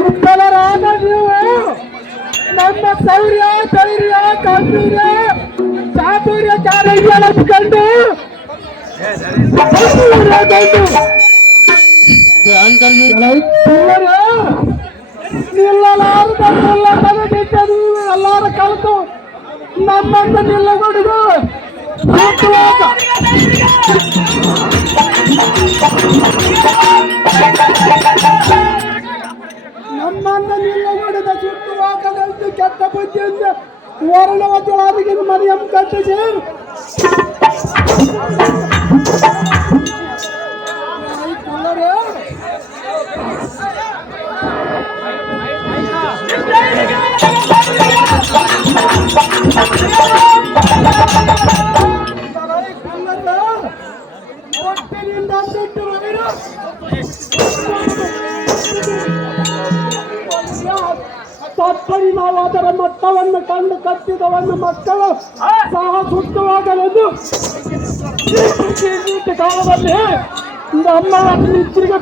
ಉತ್ತಲರಾದ ನೀವು ನಮ್ಮ ಶೌರ್ಯ ಧೈರ್ಯ ಗಾಂಭೀರ್ಯ ಚಾತುರ್ಯ ಚಾರಿಗಳನ್ನು ಎಲ್ಲಾರ ಕಲಿತು ನಮ್ಮಂತ ನಿಲ್ಲಗೊಡುದು ನಮ್ಮಂತ ನಿಲ್ಲಗೊಡಿದ ಸುತ್ತುವಾಗದಂತೆ ಕೆಟ್ಟ ಬುದ್ಧಿಯಿಂದ ವರ್ಣವತಿಗೆ ಮನೆಯನ್ನು ಕಟ್ಟಿಸಿ ತಪ್ಪರಿ ನಾವು ಅದರ ಮಟ್ಟವನ್ನು ಕಂಡು ಕಟ್ಟಿದವನ್ನು ಮಕ್ಕಳು ಸಹ ಸುತ್ತವಾಗಲೆಂದು ಕಾಲದಲ್ಲಿ ನಮ್ಮ ನಿತ್ರಿಗೆ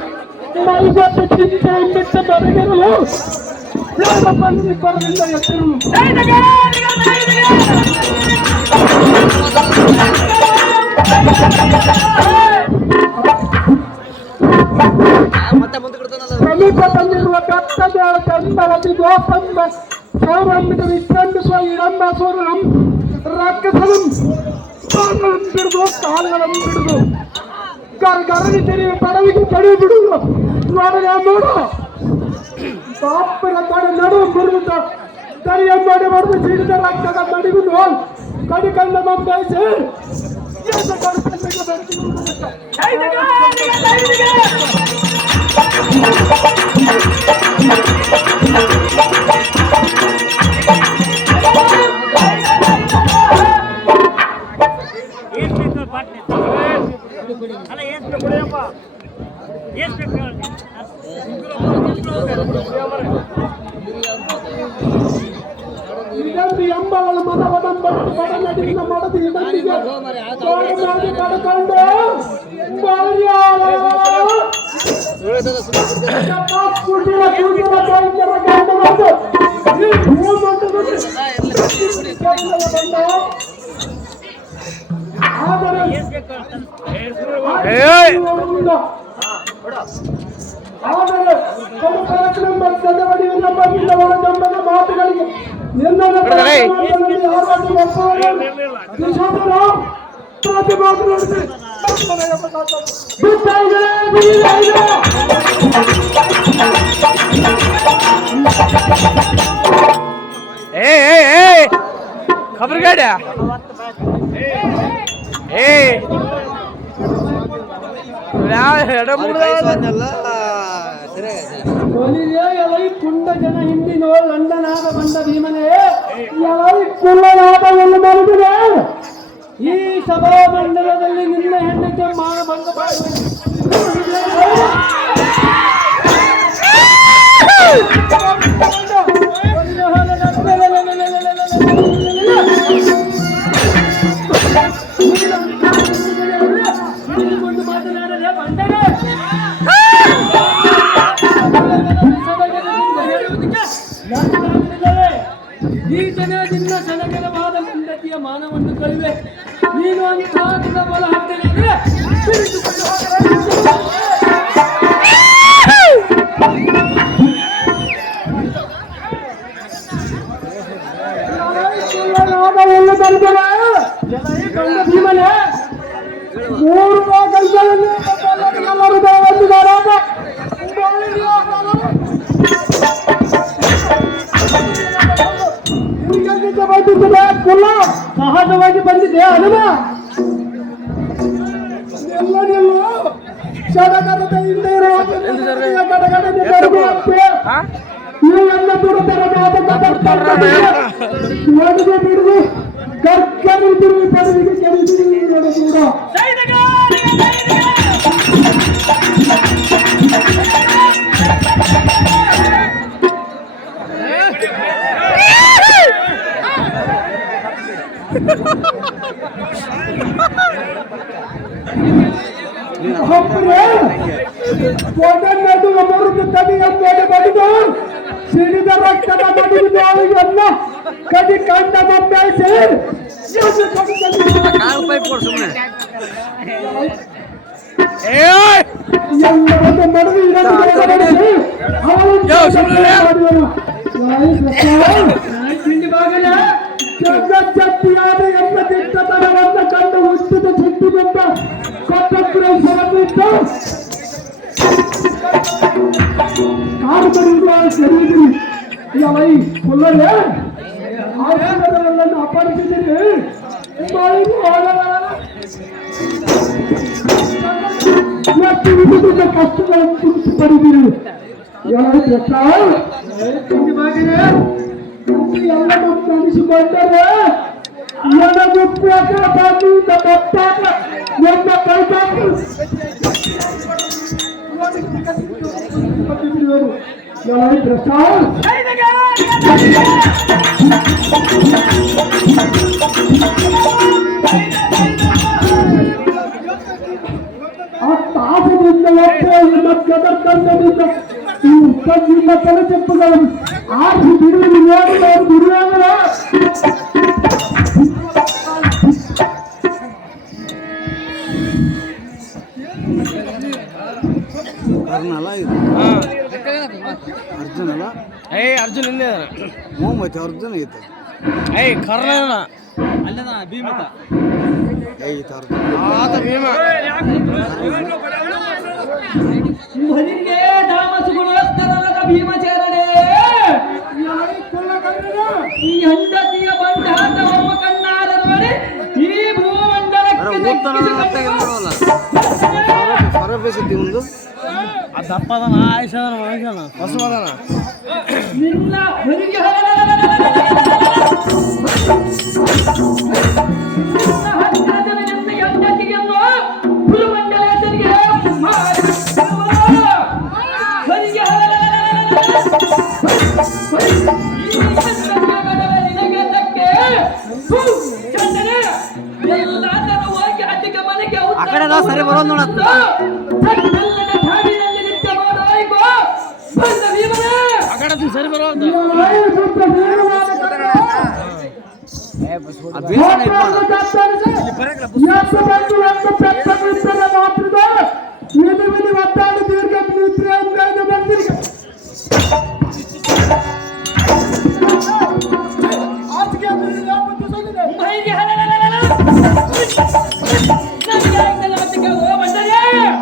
ನೈಜತೆ ಚಿಂತೆಯಿಂದ ತೊಡಗಿರಲು ಬಂದಿದ್ದರಿಂದ ಎತ್ತಿರಲು ಸಮೀಪ ತಂದಿರುವ ಕತ್ತದ ಕಂದವತಿ ಗೋಪಂಬ ಸೌರಂಬಿತ ವಿಶ್ರಂಬಿಸುವ ಇಡಂಬ ಸೂರ್ಯಂ ರಕ್ಕಸಂ ಕಾಲಗಳನ್ನು ಬಿಡುದು ಕಾಲಗಳನ್ನು ಬಿಡುದು ಗರಗರನಿ ತೆರೆಯುವ ಪಡವಿಗೆ ತಡೆದು ಬಿಡುವುದು ನೋಡನೆ ನೋಡು ಬಾಪನ ತಡೆ ನಡುವು ಬಿಡುತ್ತ ತರಿಯ ಮಾಡಿ ಬರೆದು ಸಿಡಿದ ರಕ್ತದ ಮಡಿಗುದು ಕಡಿಕಂಡ ಮಂಬೈಸಿ ಇದಂದು ಎಂಬವಳ ಮನವದಂಬಟ್ಟು ಬಡನಡಿನ ಮಡದಿ ಇದಂದಿಗೆ ಮಾಡಿ ಕಡ್ಕೊಂಡು ಮಾತುಗಳಿಗೆ खबर गाड्या ಕುಂಡ ಜನ ಹಿಂದಿನೋ ಲಂಡನಾದ ಬಂದ ಭೀಮನೇ ಕುಳ್ಳನಾದ ಎಂದು ಮರುಗಿದೆ ಈ ಸಭಾ ಮಂಡಲದಲ್ಲಿ ನಿನ್ನ ಹೆಣ್ಣಕ್ಕೆ ಮಾನಭಂಗ ಮಾತನಾಡಲೇ ಬಂದರೆ ಈ ಜನದಿಂದ ಸಡಗರವಾದ ಹೆಂಡತಿಯ ಮಾನವನ್ನು ಕಳುವೆ ನೀನು ಅಂತಹ ಬಲ ಹಾಕ್ತೇನೆ ಭೀಮನೆ ಮೂರು ಕಲ್ಪನೆಯನ್ನು ಎಲ್ಲರೂ ಬಂದಿದ್ದಾರಾಗ ಬಂದಿದ್ದೆ ಕುಲ್ಲ ಸಹಜವಾಗಿ ಬಂದಿದೆ ಹನುಮ ಎಲ್ಲನೆಲ್ಲ ಸಡಗರದ ಹಿಂದೆ ಇರುವ ಗಡಗಡನೆ ಬರುವಂತೆ ಇವೆಲ್ಲ ದುಡಿದರ ಒಡೆದು ಬಿಡುದು ಕರ್ಕರಿ ಬಿಡುವು ಪಡೆದಿಗೆ ಕೆಡಿಸಿದೆ ಕೂಡ ಒಡನ್ನದು ಒಬ್ಬರದ್ದು ತಡಿಯ ಮೇಲೆ ಬಡಿದು ಸಿಡಿದ ರಕ್ತದ ಬಡಿಯುವವರಿಗೆಲ್ಲ ಕಡಿ ಕಂಡ ಬಬ್ಬಾಯಿಸಿ ಎಲ್ಲವನ್ನು ಮಡವಿ ಚಟ್ಟಿಯಾದ ಎಲ್ಲ ದಿಟ್ಟತನವನ್ನು ಕಂಡು ಹುಟ್ಟಿದ ಸಿಟ್ಟಿನಿಂದ ಕೊಟ್ಟಪ್ರವೇಶವನ್ನಿಟ್ಟು ಕಾರ್ಮಿಕರಿಂದ ಸರಿಯಿದ್ರಿ ವೈ ಕೊಲ್ಲಲೆ ಆಶೀರ್ವಾದಗಳನ್ನು ಅಪರಿಸಿದಿರಿ ಎಷ್ಟು ವಿಧದ ಕಷ್ಟಗಳನ್ನು ತುಡಿಸಿ ಪಡೆದಿರಿ ಎಲ್ಲರೂ ಕಾಣಿಸಿಕೊಂಡರೆ ನನಗುಪ್ಪಾಕ ಬಾಗಿಯಿಂದ ಬತ್ತಾಕ ನನ್ನ ಕೈಗಾಕು ತಾಸದಿಂದ ಗದರ್ಕಂಡದಿಂದ ನಿಮ್ಮ ತಲೆಚೆಪ್ಪುಗಳನ್ನು ಆರಿಸಿ ಬಿಡುವುದು ನೋಡಿ ಬಿಡುವಾಗ ಅರ್ಜುನ್ ಅಲ್ಲ ಅರ್ಜುನ್ ಹಿಂದೆ ಮತ್ತೆ ಅರ್ಜುನ್ ಐತೆ ಕರ್ಣ ಅಲ್ಲದ ಭೀಮತ ಆತ ಭೀಮ ಭಜನಿಗೆ ಧಾಮಸುಗುಣೋತ್ತರಲ್ಲದ ಭೀಮಚೇರನೆ ಈ ಹೆಂಡತಿಯ ಬಂಡಾಟ ಒಮ್ಮ ಕಣ್ಣಾರ ನೋಡಿ ಈ ಭೂಮಂಡಲಕ್ಕೆ ಹೊರಬೇಸಿದ್ದಿ ಒಂದು ಆ ದಪ್ಪದನ ಆಯ್ಸದನ ಮನುಷ್ಯನ ಹಸುವದನ ನಿನ್ನ ಹೊರಿಗೆ ಹೆಂಡತಿಯನ್ನು ಭೂಮಂಡಲೇಶನಿಗೆ ಆ ಕಡೆ ಸರಿ ಬರೋದು ನೋಡತ್ತ ಆ ಕಡೆ ಸರಿ ಬರೋದು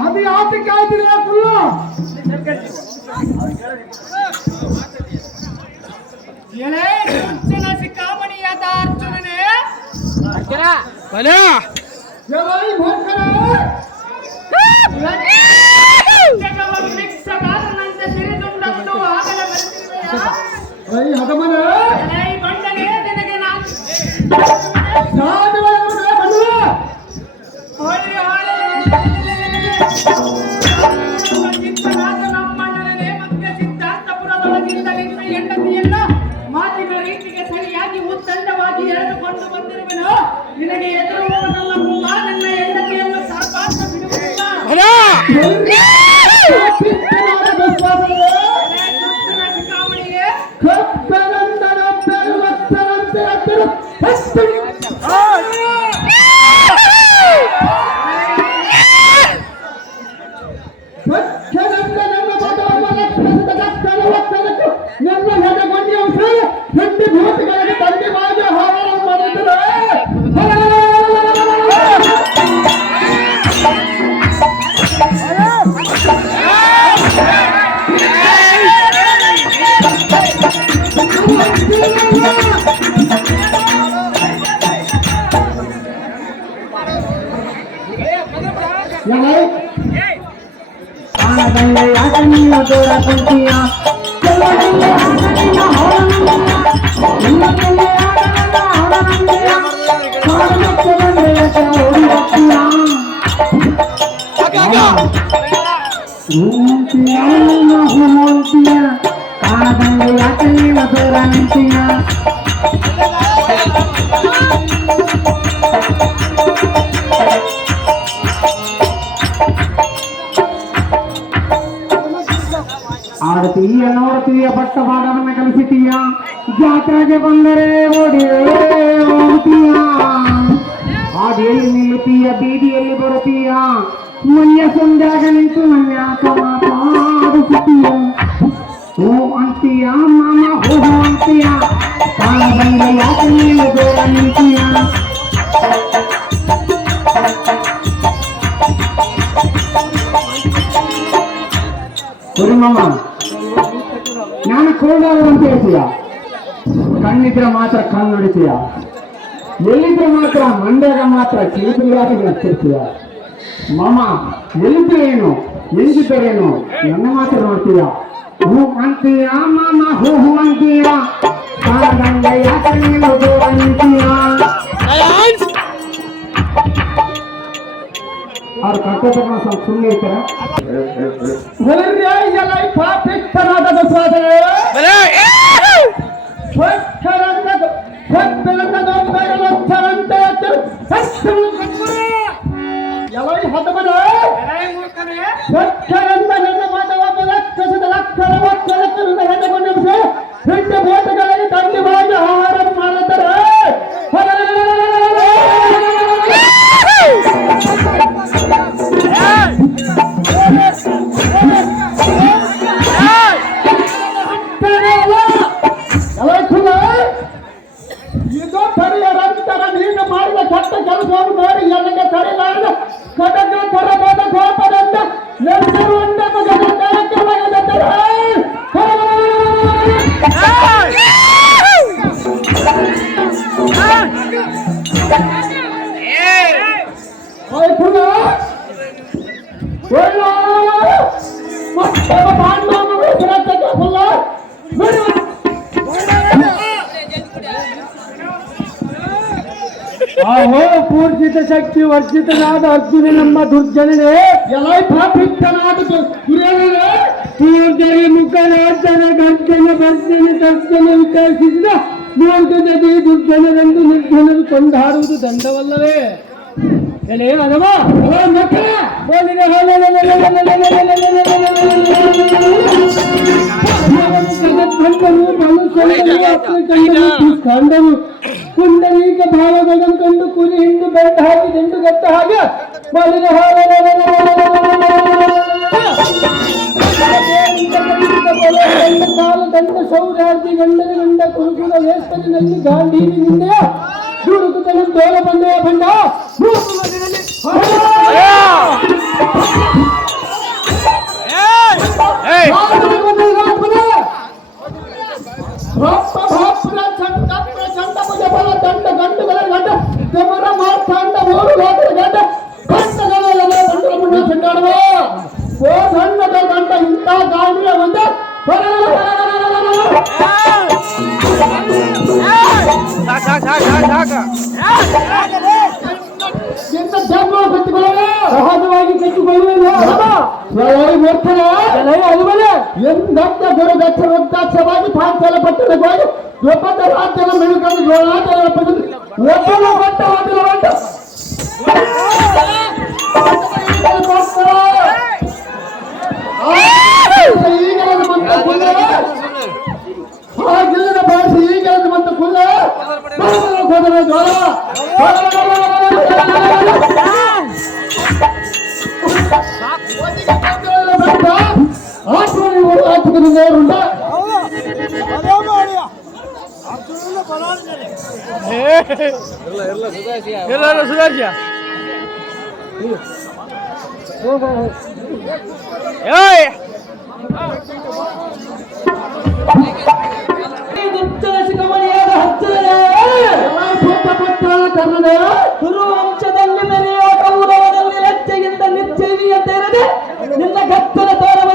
ಅದು ಯಾತಕ್ಕೆ ಆಯ್ತಿಲ್ಲ ಫುಲ್ಲು ಸಿಕ್ಕಾಮಣಿಯಾದ ಅರ್ಜುನನೇ ಭಿಕ್ಷಗಾರನಂತೆ ಸಿರಿದುಂಡನ್ನು ಆಗಲೇ ಬಂಡನೆ ನಿನಗೆ ನಮ್ಮಣ್ಣನೇ ಮಧ್ಯ ಸಿದ್ಧಾಂತಪುರದೊಳಗಿಂದಲಿಂದ ಹೆಂಡತಿಯನ್ನ ಮಾತಿನ ರೀತಿಗೆ ಸರಿಯಾಗಿ ಉತ್ತಂಡವಾಗಿ ಎಳೆದುಕೊಂಡು ಬಂದಿರುವೆನು ನಿನಗೆ ಎದುರು ನನ್ನ ಮುಮ್ಮ ನನ್ನ ಹೆಂಡತಿಯನ್ನು ಸರ್ಪಾಂತ ಬಿಡುವುದಿಲ್ಲ ಶಿಖಾಮಣಿಗೆ ನನ್ನ ಕಾದಂಗೆ ಯಾಕ ನೀನು ದೂರ ಕುಂತೀಯ ಎಲ್ಲದಲ್ಲಿ ಆಗ ನಿನ್ನ ಹೊರ ನಂದೆಯ ಎಲ್ಲದಲ್ಲಿ ಆಗ ನನ್ನ ಹೊರ ನಂದೆಯ ಕಾರಣಕ್ಕೆ ಬಂದೆ ಯಾಕ ಓಡಿ ಹೋಗ್ತೀಯ ಹೂಂತೀಯ ಕಾದಂಗೆ ಯಾಕ ನೀನು ದೂರ ನಿಂತೀಯ ಆಡ್ತೀಯ ನೋಡ್ತೀಯ ಪಟ್ಟ ಬಾಡನ್ನ ಕಲಿಸಿತೀಯ ಜಾತ್ರೆಗೆ ಬಂದರೆ ಓಡಿ ಹೋಗ್ತೀಯ ಹಾದಿಯಲ್ಲಿ ನಿಲ್ಲುತ್ತೀಯ ಬೀದಿಯಲ್ಲಿ ಬರುತ್ತೀಯ ಮನ್ಯ ಸಂಧ್ಯಾಗ ನಿಂತು ಮನ್ಯಾಕ ಮಾತಾಡಿಸುತ್ತೀಯ ಹೂ ಅಂತೀಯ ಮಾಮ ಹೂ ಅಂತೀಯ ಕಾಲ ಬಂದ ಯಾಕೆ ನೀನು ದೂರ ನಿಂತೀಯ ಮಾಮ ನಾನು ಕೋಡಾರು ಅಂತ ಹೇಳ್ತೀಯ ಕಣ್ಣಿದ್ರೆ ಮಾತ್ರ ಕಣ್ಣು ನೋಡಿತೀಯ ಎಲ್ಲಿದ್ರೆ ಮಾತ್ರ ಮಂಡ್ಯಾಗ ಮಾತ್ರ ಕಿರುಬಿರಿಯಾಗಿ ನಡ್ತಿರ್ತೀಯ ಮಾಮ ಎಲ್ಲಿದ್ರೆ ಏನು ಎಂದಿದ್ದರೇನು ನನ್ನ ಮಾತ್ರ ನೋಡ್ತೀಯ ಹೂ ಅಂತೀಯ ಮಾಮ ಹೂ ಹೂ ಅಂತೀಯ ಕಾಲದಂಗ ಯಾಕೆ ನೀನು ದೂರ ನಿಂತೀಯ ಅವ್ರು ಕಟ್ಟೋದನ್ನ ಸ್ವಲ್ಪ ಸುಮ್ಮನೆ ಇರ್ತಾರೆ ಆಹಾರ ಮಾಡುತ್ತಾರೆ ಇದು ತಡೆಯರಂತರ ನೀನು ಮಾಡಿದ ಕೆಟ್ಟ ಕೆಲಸವನ್ನು ನೋಡಿ ನನಗೆ ತಡೆಲಾರದ ಕಟಕ ತರಬಹುದ ಕೋಪದಿಂದ ನೆರಳುಂಡನ್ನು ಜಗತ್ತಕ್ಕೆ ಒಳಗದೆತ್ತರ ಆಹೋ ಪೂರ್ಜಿತ ಶಕ್ತಿ ವರ್ಜಿತನಾದ ಅರ್ಜುನ ನಮ್ಮ ದುರ್ಜನನೇ ಎಲೈ ಪಾಪಿಷ್ಟನಾದ ದುರ್ಯೋಧನನೇ ಪೂರ್ಜನೆ ಮುಖರಾಜನ ಗರ್ಜನ ಭರ್ಜನ ತರ್ಜನ ವಿಕಸಿಸಿದ ಮೂರ್ಧನದಿ ದುರ್ಜನರೆಂದು ನಿರ್ಜನರು ಕೊಂಡಾಡುವುದು ದಂಡವಲ್ಲವೇ ಎಲೆ ಅದವ ಮಕ್ಕಳ ಕಂಡನು ಕುಂಡಲೀಕ ಭಾವಗಳನ್ನು ಕಂಡು ಕುರಿ ಹಿಂಡು ಬೆಟ್ಟ ಹಾಕಿ ದಂಡು ಗಟ್ಟ ಹಾಗೆ ಬಲಿನ ಕಾಲ ದಂಡ ಸೌರಾರ್ಜಿ ಗಂಡನ ಗಂಡ ಕುರುಕುಲ ವೇಸ್ತರಿನಲ್ಲಿ ಗಾಂಧೀನಿಂದ ದುಡುಕುತನ ತೋಲ ಬಂದೆಯ ಬಂಡ ದಂಡ ಗಂಡುಗಳ ಗಂಡ ಸಮರ ಮಾರ್ತಾಂಡ ಮೂರು ಲೋಕದ ಗಂಡ ಗಂಡಗಳೆಲ್ಲ ಗಂಡಲ ಮುನ್ನ ಸಂಗಾಡುವ ಓ ಗಂಡದ ಗಂಡ ಇಂಥ ಗಾಳಿಯ ಒಂದು ಸಹಜವಾಗಿ ಕೆಟ್ಟುಕೊಳ್ಳುವ ಎಂದತ್ತ ಗುರುದಕ್ಷ ವೃದ್ಧಾಕ್ಷವಾಗಿ ಪಾಂಚಾಲ ಪಟ್ಟಣವಾಗಿ ಒಬ್ಬದ ರಾಜ್ಯದ ಮೆಳುಕನ್ನು ಜೋಳಾಟಗಳ ಪಡೆದು ಒಬ್ಬನ ಪಟ್ಟ ಹೋಗಿಲ್ಲ ಈಗಲದು ಬಂದ ಕುಲ್ಲ ಆಗಿಲ್ಲದ ಭಾಷೆ ಈಗಲದು ಬಂದ ಕುಲ್ಲ ಹೋದರ ಜೋಳ ಆರ್ಥಿಕದಿಂದ ಸುಧಾರಿಸಿಯ ಕುರುವಂಶದಲ್ಲಿ ಮೆರೆಯುವ ಕೌರವರಲ್ಲಿ ಲಜ್ಜೆಯಿಂದ ನಿರ್ಜೀವಿಯ ತೆರೆದೆ ನಿನ್ನ ಗತ್ತಲ ತೋರವ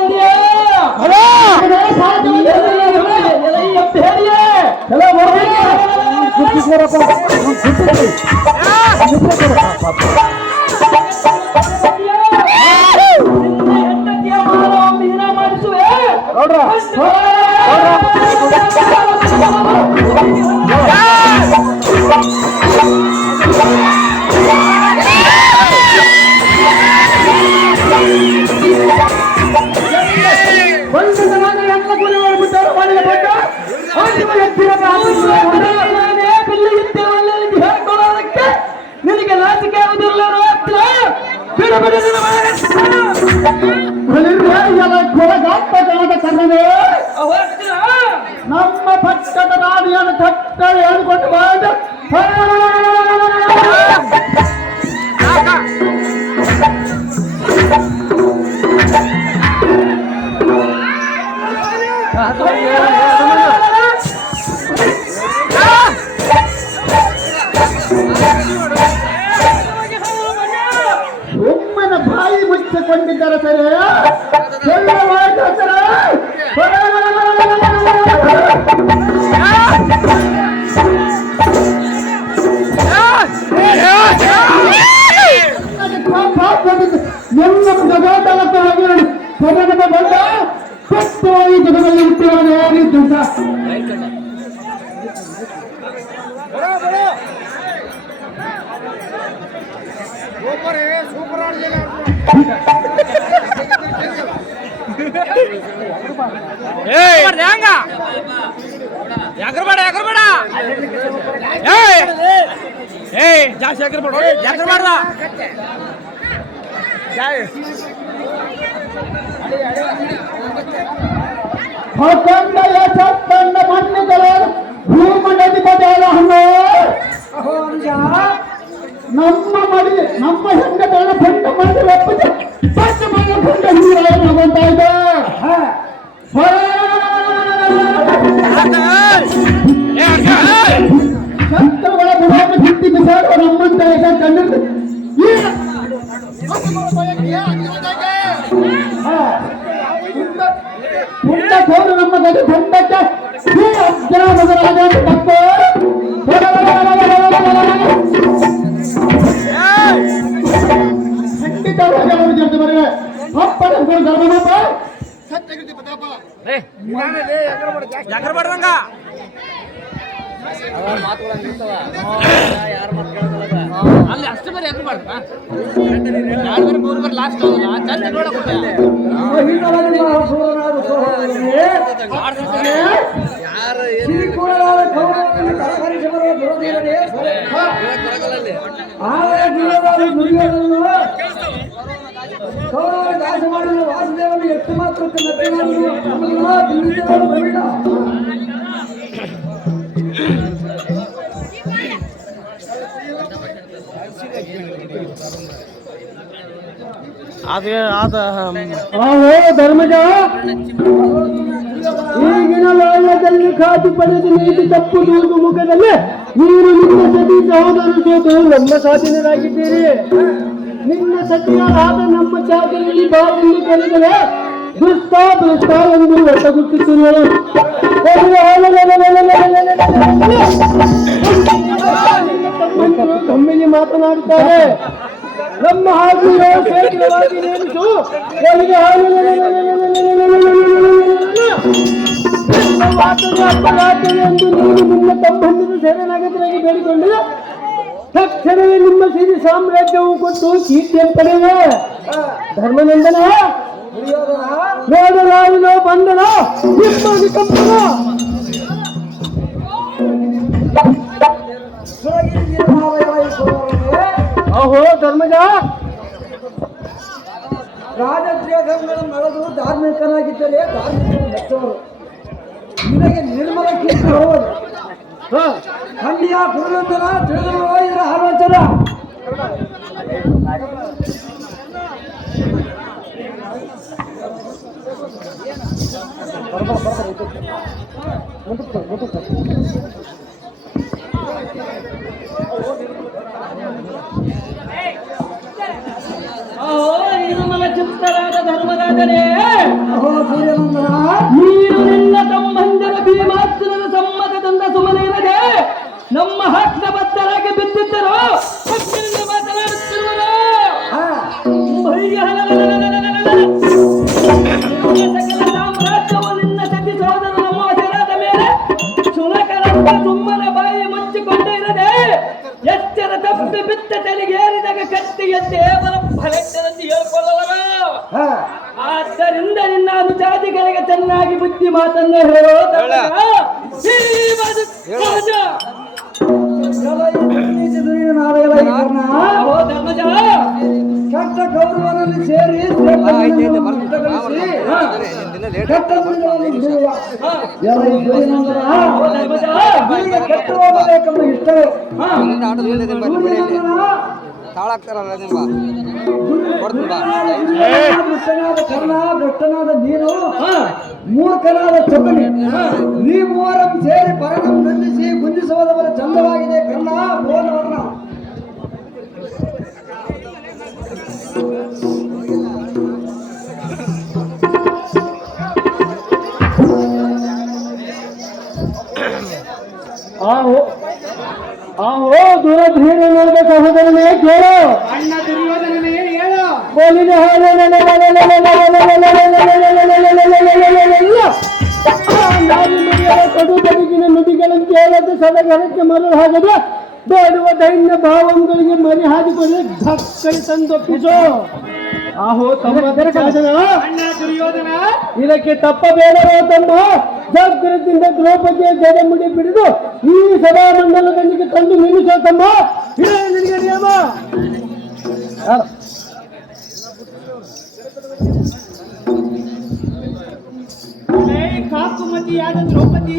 ನಿನಗೆ ನಾಚಿಕೆ ಆಗುದಿಲ್ಲ ನಮ್ಮ ಪಟ್ಟದ ರಾಣಿಯನ್ನು ಕಟ್ಟ ಹೇಳಿಕೊಂಡು ಬಂದ ಒಮ್ಮನ ಬಾಯಿ ಮುಚ್ಚಿಕೊಂಡಿದ್ದಾರೆ ಸರಿ ಎಲ್ಲ ಜಗತ್ತಲ್ಲಿ ಬಂದ ಈ ಜಗದಲ್ಲಿ ಹುಟ್ಟಿರೋದು ಏನಿತ್ತು ಎಗರ್ಬೇಡ ಜಾಸ್ತಿ ಎಗರ್ಬಾರ್ದ ಮಣ್ಣಿಗಳು ಭೂಮಂಡಲ ಹಣ್ಣು ನಮ್ಮ ಮಡಿ ನಮ್ಮ ಹೆಂಗಗಳ ಬಂಡ ಮಂದಿ ಒಪ್ಪಿಗೆ ಬಂಡ ಮನೆ ಬಂಡ ಹೀರಾಯನ್ನು ಬಂತಾ ಇದೆ ಶಂಕರಗಳ ಬುಡಾಮ ಹಿಟ್ಟಿ ಬಿಸಾಡುವ ನಮ್ಮಂತ ಕಂಡಿದ್ದು ಪುಟ್ಟ ಕೋರು ನಮ್ಮ ಗಡಿ ಬಂಡಕ್ಕೆ ಅಜ್ಞಾನದ ರಾಜ ತಪ್ಪು ಖಂಡಿತವಾಗಿ ಅವರು ಜೊತೆ ಬರವೆ ಅಪ್ಪನ ಧರ್ಮನಪ್ಪ ಎಗರ್ಬಾರ್ದಂಗ ಅಲ್ಲಿ ಅಷ್ಟು ಬೇರೆ ಎಗರ್ಬಾರ್ದು ಲಾಸ್ಟ್ ಚಂದ ನೋಡಕ್ಕೆ ನಾಶ ಮಾಡಿದ ವಾಸುದೇವನು ಎಷ್ಟು ಮಾತ್ರ ಧರ್ಮಜ ಈಗಿನ ಲಾಯದಲ್ಲಿ ಖಾತಿ ಪಡೆದು ನೀತಿ ತಪ್ಪುವುದು ಮುಖದಲ್ಲಿ ನೀರು ನಿಮ್ಮ ಸತಿ ಸಹೋದರ ಸೋತು ನಮ್ಮ ಸಾಧನೆಯಾಗಿದ್ದೀರಿ ನಿನ್ನ ಸತಿಯಾದ ನಮ್ಮ ಜಾಗದಲ್ಲಿ ಬಾಗಿಲು ಕಳೆದರೆ ದುಷ್ಟ ದುಷ್ಟ ಎಂದು ಒಟ್ಟಗುತ್ತಿರುವೆ ತಮ್ಮಿಗೆ ಮಾತನಾಡುತ್ತಾರೆ ನಮ್ಮ ಹಾಗೂ ಶೀಘ್ರವಾಗಿ ನೇಮಿಸು ಎಂದು ನೀವು ನಿಮ್ಮ ತಮ್ಮನ್ನು ಸೇನಾಗತರಾಗಿ ಬೇಡಿಕೊಂಡು ತಕ್ಷಣವೇ ನಿಮ್ಮ ಸಿರಿ ಸಾಮ್ರಾಜ್ಯವು ಕೊಟ್ಟು ಕೀರ್ತಿಯನ್ನು ಪಡೆಯುವ ಧರ್ಮನಂದನ ನೋಡಲಾವಿನೋ ಬಂದನ ನಿಮ್ಮಲ್ಲಿ ತಪ್ಪನ ಅಹೋ ಧರ್ಮಜ ರಾಜದ್ರೋಹಗಳನ್ನು ನಡೆದು ಧಾರ್ಮಿಕನಾಗಿದ್ದರೆ ಧಾರ್ಮಿಕರು ಬೆಟ್ಟವರು ನಿನಗೆ ನಿರ್ಮಲ ಕೀರ್ತಿ ಹೋಗುವುದು ಖಂಡಿಯ ಪುರುಷನ ತಿಳಿದು ಇದರ ಆಲೋಚನ ನಿರ್ಮಲ ಚಿತ್ತರಾದ ಧರ್ಮರಾಜನೇ ನೀನು ನಿನ್ನ ಸಂಬಂಧದ ಭೀಮಾಸ್ತ್ರದ ಸಮ್ಮತದಿಂದ ಸುಮ್ಮನಿರದೆ ನಮ್ಮ ಹಸ್ತಬದ್ಧರಾಗಿ ಬಿದ್ದಿದ್ದರು ಮಾತನಾಡುತ್ತಿರುವರು ಸಕಲ ಸಾಮ್ರಾಜ್ಯವನ್ನು ಆದ್ದರಿಂದ ನಿನ್ನ ಅನುಜಾತಿಗಳಿಗೆ ಚೆನ್ನಾಗಿ ಬುದ್ಧಿ ಮಾತನ್ನು ಹೇಳೋ ಧರ್ಮಜ. ಕೆಟ್ಟ ಗೌರವದಲ್ಲಿ ಸೇರಿ ಕೆಟ್ಟ ಹೋಗಬೇಕೆಂಬ ಇಷ್ಟವೇ ದುಷ್ಟನಾದ ಕರ್ಣ, ದುಷ್ಟನಾದ ನೀನು, ಮೂರ್ಖನಾದ ಚಪ್ಪಲಿ, ನೀ ಮೂವರಂ ಸೇರಿ ಪರನಂ ನಿಂದಿಸಿ ಗುಂಜಿಸುವುದವರ ಚಂದವಾಗಿದೆ ಕರ್ಣ ಬೋನವರ್ಣ. ಆಹೋ ದುರಧೀರ ನೋಡಿದ ಸಹೋದರನೇ ಕೇಳು, ಅಣ್ಣ ದುರ್ಯೋಧನನೇ ಹೇಳು, ಬೋಲಿನ ಕಡು ಬದುಕಿನ ನುಡಿಗಳನ್ನು ಕೇಳದೆ ಸದಗರಕ್ಕೆ ಮರಳು ಹಾಗದೆ ಬೇಡುವ ದೈನ್ಯ ಭಾವಗಳಿಗೆ ಮರಿ ಹಾಕಿಕೊಂಡು ಧಕ್ಕಳಿ ತಂದೊಪ್ಪಿಸೋ. ಆಹೋ ತಮ್ಮ ಅಣ್ಣ ದುರ್ಯೋಧನ, ಇದಕ್ಕೆ ತಪ್ಪಬೇಡವೋ ತಮ್ಮ. ಜಾಗೃತಿಯಿಂದ ದ್ರೌಪದಿಯ ಜಡೆ ಮುಡಿ ಬಿಡಿದು ಈ ಸಭಾಮಂಡಲದಲ್ಲಿಗೆ ತಂದು ನಿಲ್ಲಿಸೋ ತಮ್ಮ. ನಿನಗೆ ನಿಯಮ. ಕಾಕುಮತಿಯಾದ ದ್ರೌಪದಿ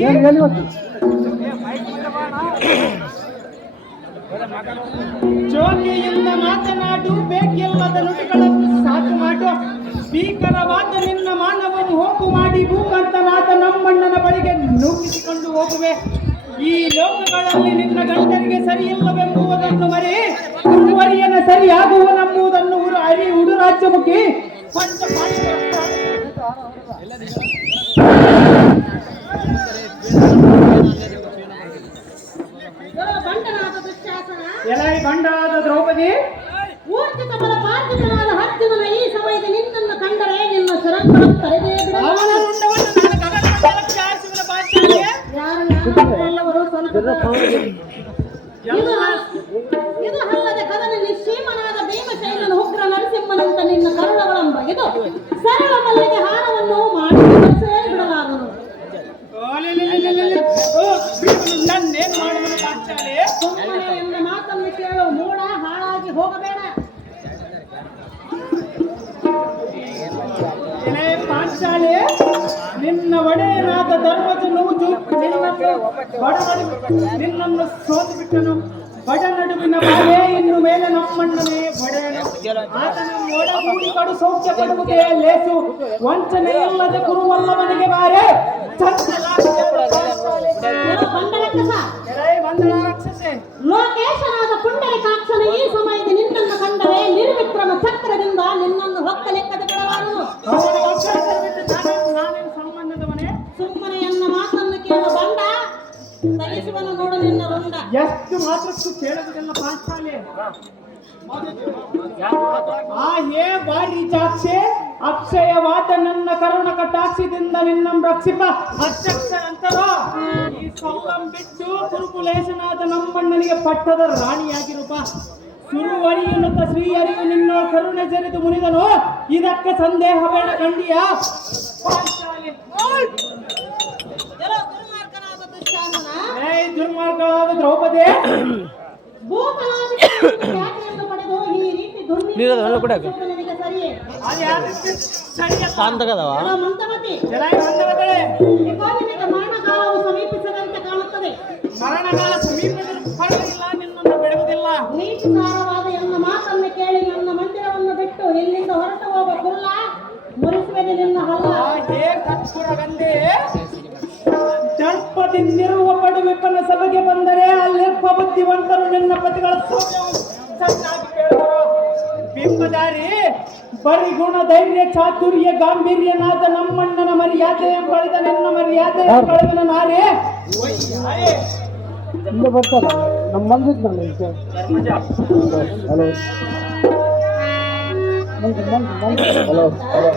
ಜೋಗಿಯಿಂದ ಮಾತನಾಡು, ಬೇಕೆಲ್ಲದ ನುಡಿಗಳನ್ನು ಸಾಕು ಮಾಡು. ಭೀಕರವಾದ ನಿನ್ನ ಮಾನವನ್ನು ಹೋಗು ಮಾಡಿ ಭೂಕಂತನಾದ ನಮ್ಮಣ್ಣನ ಬಳಿಗೆ ನೂಕಿಸಿಕೊಂಡು ಹೋಗುವೆ. ಈ ಲೋಕಗಳಲ್ಲಿ ನಿನ್ನ ಗಂಡನಿಗೆ ಸರಿಯಿಲ್ಲವೆಂಬುದನ್ನು ಮರೆ ಗುರುವರಿಯನ ಸರಿಯಾಗುವನೆಂಬುದನ್ನು ಅರಿ ಉಡು ರಾಜ್ಯಮುಖಿ ಪಂಚ ಬಂಡಾದ ದ್ರೌಪದಿ, ಊರ್ಜಿತ ಬಲ ಬಾರ್ಜಿತನಾದ ಹರ್ಜುನನ ಈ ಸಮಯದ ನಿನ್ನನ್ನು ಕಂಡರೆ ನಿನ್ನ ಶರಗಳನ್ನು ತರೆದೇ ಎಲ್ಲವರು ಇದು ಅಲ್ಲದೆ ಕದನ ನಿಶ್ಚೀಮನಾದ ಭೀಮಶೈಲನ ಉಗ್ರ ನರಸಿಂಹನಂತ ನಿನ್ನ ಕರುಣಗಳನ್ನು ಬಗೆದು ಸರಳ ಮಲ್ಲಿಗೆ ಹಾರವನ್ನು ಮಾಡಿ ಬಿಡಲಾಗನು. ನನ್ನೇನು ಮಾಡುವುದು ಪಾಂಚಾಲಿ? ಸುಮ್ಮನೆ ಎಂದ ಮಾತನ್ನು ಕೇಳು, ಮೂಡ ಹಾಳಾಗಿ ಹೋಗಬೇಡ. ಪಾಂಚಾಲಿ, ನಿನ್ನ ಒಡೆಯನಾದ ಧರ್ಮಜನು ನಿನ್ನನ್ನು ಸೋತು ಬಿಟ್ಟನು. ಬಡ ನಡುವಿನ ಬಾಳೆ ಇನ್ನು ಮೇಲೆ ನಮ್ಮಣ್ಣನೇ ಒಡೆಯನು. ಆತನ ಒಡಗೂಡಿ ಕಡು ಸೌಖ್ಯ ಪಡುವುದೇ ಲೇಸು. ವಂಚನೆ ಇಲ್ಲದೆ ಕುರುವಲ್ಲವನಿಗೆ ಬಾರೆ ಲೋಕೇಶನಾದ ಪುಂಡರೀಕಾಕ್ಷನ ಈ ಸಮಯದ ನಿನ್ನನ್ನು ಕಂಡರೆ ನಿರ್ವಿಕ್ರಮ ಚಕ್ರದಿಂದ ನಿನ್ನನ್ನು ಹೊಕ್ಕಲೆಕ್ಕದೆ ಬಿಡಲಾರನು. ಸಂಬಂಧದವನೇ ಸುಮ್ಮನೆ ಎನ್ನ ಮಾತನ್ನು ಕೇಳು ಬಂಡ, ತಗಿಸುವನು ನೋಡು ನಿನ್ನ ರುಂಡ. ಎಷ್ಟು ಮಾತ್ರಕ್ಕೂ ಕೇಳುವುದಿಲ್ಲ ಪಾಂಚಾಲಿ. ಆ ಹೇ ಬಾರಿ ಜಾಕ್ಷೆ, ಅಕ್ಷಯವಾದ ನನ್ನ ಕರುಣ ಕಟಾಕ್ಷದಿಂದ ನಿನ್ನ ರಕ್ಷಿಪ ಅಧ್ಯಕ್ಷರಂತರ ಈ ಸೌಲಂ ಬಿಟ್ಟು ಕುರುಕುಲೇಶನಾದ ನಮ್ಮಣ್ಣನಿಗೆ ಪಟ್ಟದ ರಾಣಿಯಾಗಿರುಪ. ಸುರುವರಿಯುನುತ್ತ ಶ್ರೀಹರಿಯು ನಿನ್ನ ಕರುಣೆ ಜರಿದು ಮುನಿದನು. ಇದಕ್ಕೆ ಸಂದೇಹ ಬೇಡ ಕಂಡಿಯ ಪಾಂಚಾಲಿ. ದುರ್ಮಾರ್ಗವಾದ ದ್ರೌಪದಿ, ಭೂಕಲಾವಿಯನ್ನು ಪಡೆದು ಈ ರೀತಿ ದುರ್ನಿಗೆ ಸರಿಯೇ ಮಂತಮತಿ ನಿನಗೆ ಮರಣಕಾಲವು ಸಮೀಪಿಸದಂತೆ ಕಾಣುತ್ತದೆ. ಮರಣಕಾಲ ಸಮೀಪವಿಲ್ಲ, ನಿನ್ನನ್ನು ಬಿಡುವುದಿಲ್ಲ. ನೀತಿಸಾರವಾದ ಎನ್ನ ಮಾತನ್ನು ಕೇಳಿ ನನ್ನ ಮಂದಿರವನ್ನು ಬಿಟ್ಟು ಇಲ್ಲಿಂದ ಹೊರಟು ಹೋಗುವ ಕುಲ್ಲ ಮುರಿಸುವುದು ನಿನ್ನ ಹಲ್ಲ. ಕರ್ಪುರಗಂದೆ ದರ್ಪದಿಂದಿರುವ ಪಡುವಿಪ್ಪನ ಸಭೆಗೆ ಬಂದರೆ ಅಲ್ಲಿರ್ಪ ಬುದ್ಧಿವಂತರು ನಿನ್ನ ಪತಿಗಳ ಚೆನ್ನಾಗಿ ಕೇಳುವರು. ಬಿಂಬದಾರಿ ಪರಿಗುಣ ಧೈರ್ಯ ಚಾತುರ್ಯ ಗಾಂಭೀರ್ಯನಾದ ನಮ್ಮಣ್ಣನ ಮರ್ಯಾದೆ ಕಳೆದ ನಿನ್ನ ಮರ್ಯಾದೆ ಕಳೆದ ನಾರೇ ಬರ್ತಾರ ನಮ್ಮ ಹಲೋ ಹಲೋ